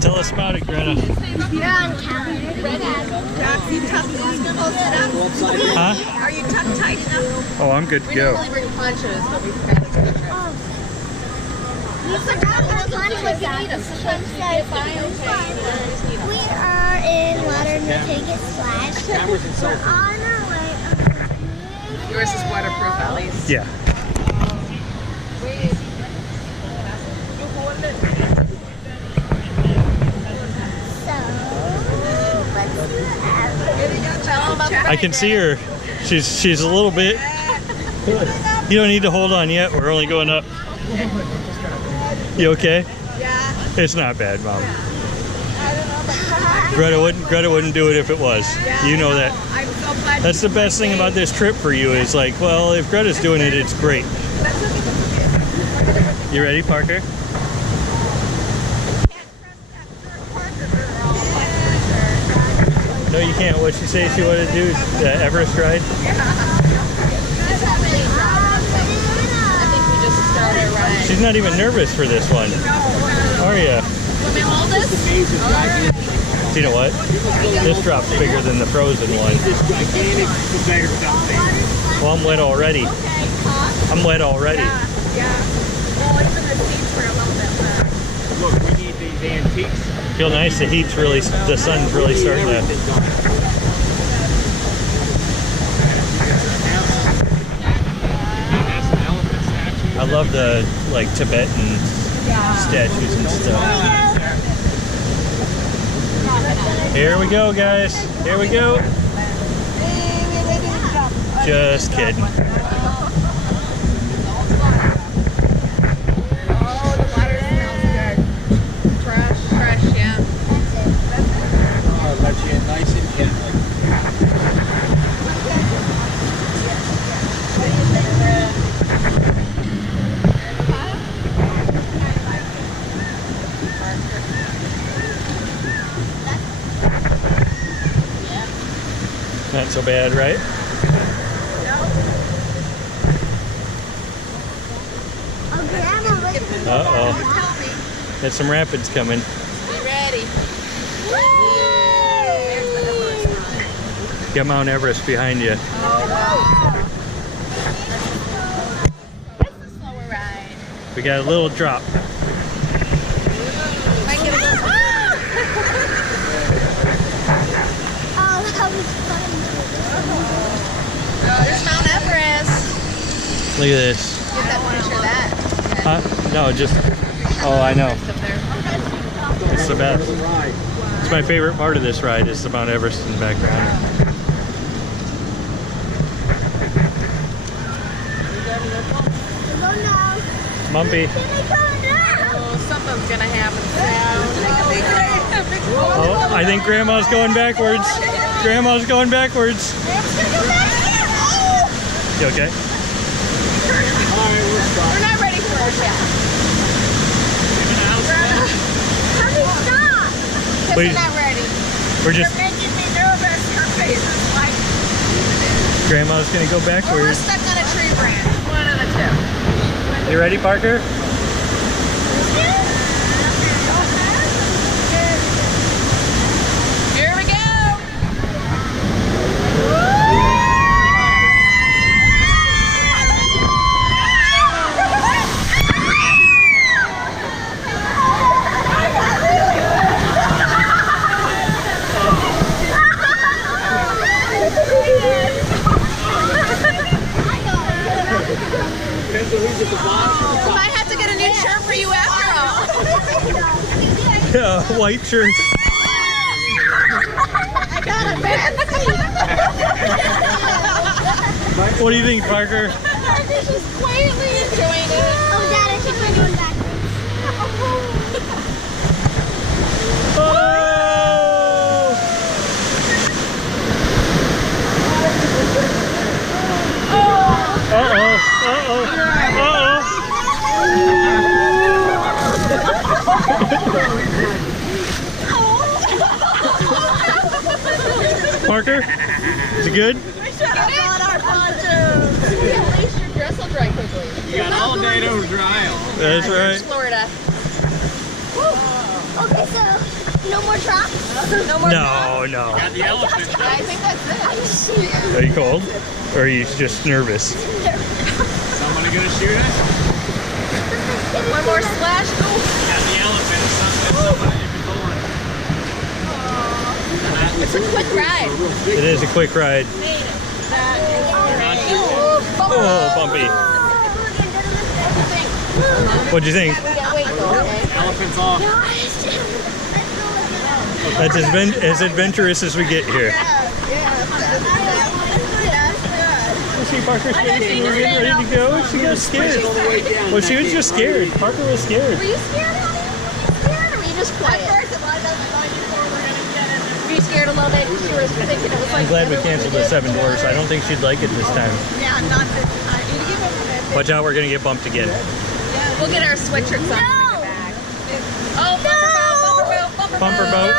Tell us about it, Greta. You're on calendar. Huh? Are you tucked tight enough? Oh, I'm good to We go. normally bring ponchos, but we forgot to take a trip. You forgot our lunch was on. We are in Modern Take Splash. We're on our way. Yours is waterproof, at least. Yeah. I can see her. She's a little bit. You don't need to hold on yet. We're only going up. You okay? Yeah. It's not bad, Mom. Greta wouldn't do it if it was. You know that. I'm so glad. That's the best thing about this trip for you is like, well, if Greta's doing it, it's great. You ready, Parker? No, you can't. What'd she say she wanted to do? The Everest ride? I think we just started right. She's not even nervous for this one. Are you? Let me hold this. You know what? This drop's bigger than the frozen one. Well, I'm wet already. I'm wet already. Yeah. Well, it's in the seats for a little bit left. Look, we need these antiques. Feel nice. The heat's really, the sun's really starting to. I love the like Tibetan statues and stuff. Here we go, guys. Here we go. Just kidding. Oh, the water smells good. Fresh, yeah. I'll let you in nice and gently. Not so bad, right? Uh-oh. Got some rapids coming. Be ready. Got Mount Everest behind you. Oh, wow. That's a slower ride. We got a little drop. Might get a little... Oh, that was fun. Oh, there's Mount Everest. Look at this. Get that picture of that. Huh? No, just. Oh, I know. Up there. It's the best. It's my favorite part of this ride is the Mount Everest in the background. Mumpy. Oh, something's gonna happen soon. Oh, I think Grandma's going backwards. Grandma's going backwards. You okay? We're not ready for it yet. Wait. We're not ready. We're just. You're making me nervous. Her face is like... Grandma's gonna go Or we're backwards. stuck on a tree branch. One of the two. You ready, Parker? Here we go. We might have to get a new shirt for you after all. Yeah, white shirt. I got a fancy. What do you think, Parker? She's quietly enjoying it. Oh, Dad, I think we're going backwards. Oh! Uh-oh. Uh-oh. Uh-oh. Parker, is it good? We should have bought our ponchos. You can lace your dress will dry quickly. You got all day to dry 'em. That's Here's right. Florida. Okay, so no more drops? No more No, no. Got the elephant. I think that's it. Are you cold? Or are you just nervous? Somebody gonna shoot us? One more splash. Oh, Got the elephant. Somebody if it's a quick ride. It is a quick ride. Oh, bumpy. What'd you think? Elephant's off. That's as adventurous as we get here. You see Parker's face? We're getting ready to go. She got scared. Well, she was just scared. Parker was scared. Were you scared, honey? Were you scared or were you just quiet? Were you scared a little bit? She was thinking it was like. I'm glad we canceled the 7 doors. I don't think she'd like it this time. Yeah, not this time. Watch out, we're gonna get bumped again. We'll get our sweatshirts on. No. Oh, bumper boat. Bumper boat.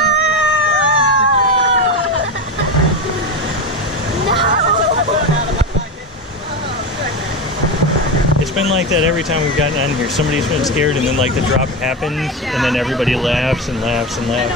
It's been like that every time we've gotten on here. Somebody's been scared and then like the drop happens and then everybody laughs and laughs and laughs.